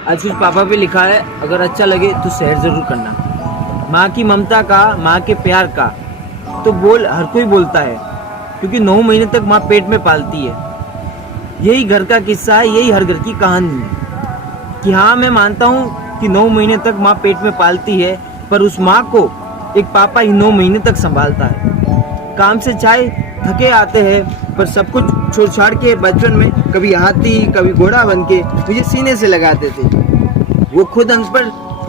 आज कुछ पापा पे लिखा है, अगर अच्छा लगे तो शेयर ज़रूर करना। माँ की ममता का, माँ के प्यार का तो बोल हर कोई बोलता है, क्योंकि 9 महीने तक माँ पेट में पालती है। यही घर का किस्सा है, यही हर घर की कहानी है कि हाँ, मैं मानता हूँ कि 9 महीने तक माँ पेट में पालती है, पर उस माँ को एक पापा ही 9 महीने तक संभालता है। काम से चाहे थके आते हैं, पर सब कुछ छोड़ छाड़ के बचपन में कभी हाथी कभी घोड़ा बन के मुझे सीने से लगाते थे। वो खुद अनपढ़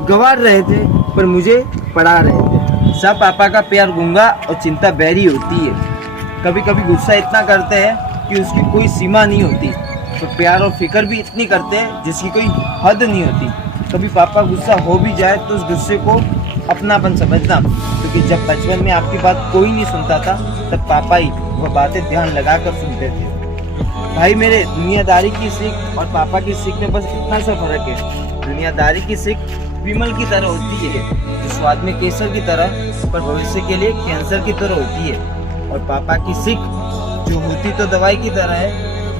गंवार रहे थे, पर मुझे पढ़ा रहे थे। सब पापा का प्यार गूंगा और चिंता बहरी होती है। कभी कभी गुस्सा इतना करते हैं कि उसकी कोई सीमा नहीं होती, तो प्यार और फिक्र भी इतनी करते हैं जिसकी कोई हद नहीं होती। कभी पापा गुस्सा हो भी जाए तो उस गुस्से को अपनापन समझना, क्योंकि जब बचपन में आपकी बात कोई नहीं सुनता था, तब पापा ही वह बातें ध्यान लगाकर सुनते थे। भाई मेरे, दुनियादारी की सीख और पापा की सीख में बस इतना सा फर्क है। दुनियादारी की सीख विमल की तरह होती है, जो स्वाद में केसर की तरह, पर भविष्य के लिए कैंसर की तरह होती है। और पापा की सीख जो होती तो दवाई की तरह है,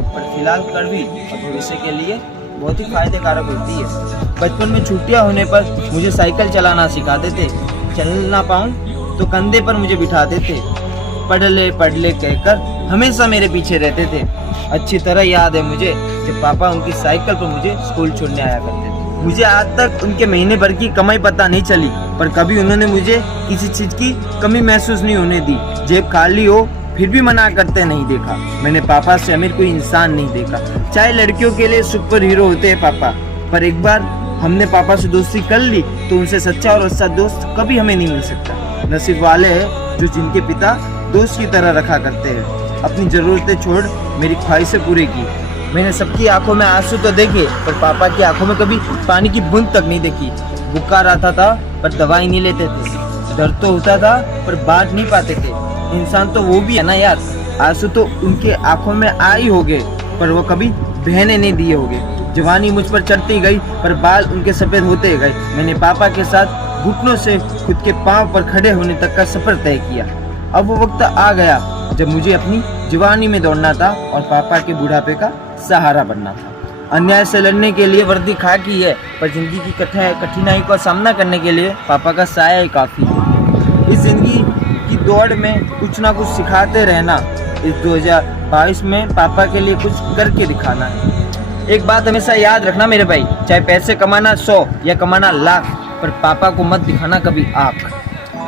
पर फिलहाल कड़वी और भविष्य के लिए बहुत ही फायदेकारक होती है। बचपन में छुट्टियां होने पर मुझे साइकिल चलाना सिखाते थे। चल ना पाऊँ तो कंधे पर मुझे बिठाते थे। पढ़ ले कहकर हमेशा मेरे पीछे रहते थे। अच्छी तरह याद है मुझे जब पापा उनकी साइकिल पर मुझे स्कूल छोड़ने आया करते थे। मुझे आज तक उनके महीने भर की कमाई पता नहीं चली, पर कभी उन्होंने मुझे किसी चीज की कमी महसूस नहीं होने दी। जेब खाली हो फिर भी मना करते नहीं देखा। मैंने पापा से अमीर कोई इंसान नहीं देखा। चाहे लड़कियों के लिए सुपर हीरो होते हैं पापा, पर एक बार हमने पापा से दोस्ती कर ली तो उनसे सच्चा और अच्छा दोस्त कभी हमें नहीं मिल सकता। नसीब वाले हैं जो जिनके पिता दोस्त की तरह रखा करते हैं। अपनी ज़रूरतें छोड़ मेरी ख्वाहिशें पूरी की। मैंने सबकी आंखों में आंसू तो देखे, पर पापा की आंखों में कभी पानी की बूंद तक नहीं देखी। बुखार आता था पर दवाई नहीं लेते थे, दर्द तो होता था पर बांट नहीं पाते थे। इंसान तो वो भी है ना यार। आंसू तो उनके आंखों में आ ही हो गए, पर वो कभी बहने नहीं दिए होंगे। जवानी मुझ पर चढ़ती गई, पर बाल उनके सफ़ेद होते गए। मैंने पापा के साथ घुटनों से खुद के पांव पर खड़े होने तक का सफ़र तय किया। अब वो वक्त आ गया जब मुझे अपनी जवानी में दौड़ना था और पापा के बुढ़ापे का सहारा बनना था। अन्याय से लड़ने के लिए वर्दी खाकी है, पर जिंदगी की कठिनाई का सामना करने के लिए पापा का साया ही काफ़ी है। इस जिंदगी की दौड़ में कुछ ना कुछ सिखाते रहना। इस 2022 में पापा के लिए कुछ करके दिखाना है। एक बात हमेशा याद रखना मेरे भाई, चाहे पैसे कमाना 100 या कमाना लाख, पर पापा को मत दिखाना कभी आँख।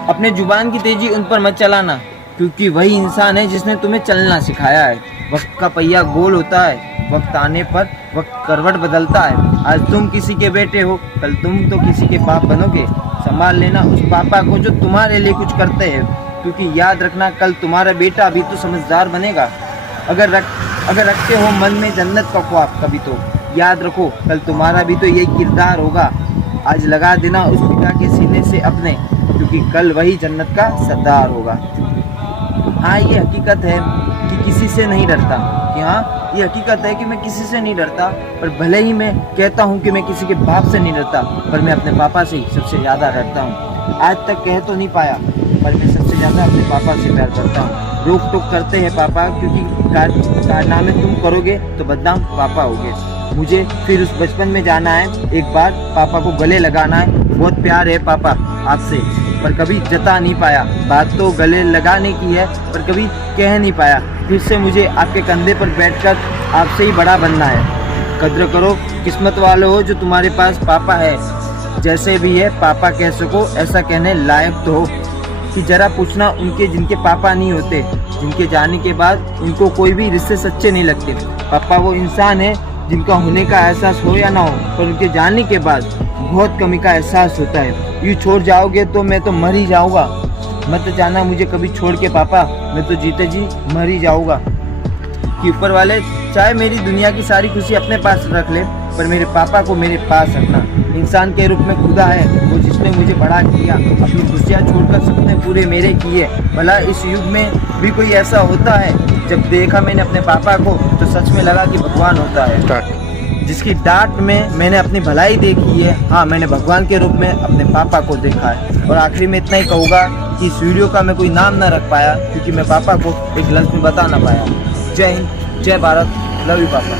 अपने जुबान की तेजी उन पर मत चलाना, क्योंकि वही इंसान है जिसने तुम्हें चलना सिखाया है। वक्त का पहिया गोल होता है, वक्त आने पर वक्त करवट बदलता है। आज तुम किसी के बेटे हो, कल तुम तो किसी के बाप बनोगे। संभाल लेना उस पापा को जो तुम्हारे लिए कुछ करते हैं, क्योंकि याद रखना कल तुम्हारा बेटा भी तो समझदार बनेगा। अगर रखते हो मन में जन्नत का ख्वाब कभी, तो याद रखो कल तुम्हारा भी तो यही किरदार होगा। आज लगा देना उस पिता के सीने से अपने, क्योंकि कल वही जन्नत का सरदार होगा। हाँ, ये हकीकत है कि किसी से नहीं डरता। कि हाँ, ये हकीकत है कि मैं किसी से नहीं डरता, पर भले ही मैं कहता हूँ कि मैं किसी के बाप से नहीं डरता, पर मैं अपने पापा से ही सबसे ज़्यादा डरता हूँ। आज तक कह तो नहीं पाया, पर मैं सबसे ज़्यादा अपने पापा से प्यार करता हूँ। रोक टोक करते हैं पापा, क्योंकि कारनामे तुम करोगे तो बदनाम पापा होगे। मुझे फिर उस बचपन में जाना है, एक बार पापा को गले लगाना है। बहुत प्यार है पापा आपसे, पर कभी जता नहीं पाया। बात तो गले लगाने की है, पर कभी कह नहीं पाया। फिर से मुझे आपके कंधे पर बैठकर आपसे ही बड़ा बनना है। कद्र करो, किस्मत वाले हो जो तुम्हारे पास पापा है। जैसे भी है पापा कह सको, ऐसा कहने लायक तो हो कि जरा पूछना उनके जिनके पापा नहीं होते, जिनके जाने के बाद उनको कोई भी रिश्ते सच्चे नहीं लगते। पापा वो इंसान है जिनका होने का एहसास हो या ना हो, पर उनके जाने के बाद बहुत कमी का एहसास होता है। यूँ छोड़ जाओगे तो मैं तो मर ही जाऊँगा। मत जाना मुझे कभी छोड़ के पापा, मैं तो जीते जी मर ही जाऊँगा। कि ऊपर वाले चाहे मेरी दुनिया की सारी खुशी अपने पास रख ले, पर मेरे पापा को मेरे पास रखना। इंसान के रूप में खुदा है वो जिसने मुझे बड़ा किया, अपनी खुशियाँ छोड़कर सपने पूरे मेरे किए। भला इस युग में भी कोई ऐसा होता है? जब देखा मैंने अपने पापा को तो सच में लगा कि भगवान होता है। जिसकी डांट में मैंने अपनी भलाई देखी है। हाँ, मैंने भगवान के रूप में अपने पापा को देखा है। और आखिरी में इतना ही कहूँगा कि इस वीडियो का मैं कोई नाम ना रख पाया, क्योंकि मैं पापा को एक लफ्ज़ में बता ना पाया। जय हिंद, जय भारत, लव यू पापा।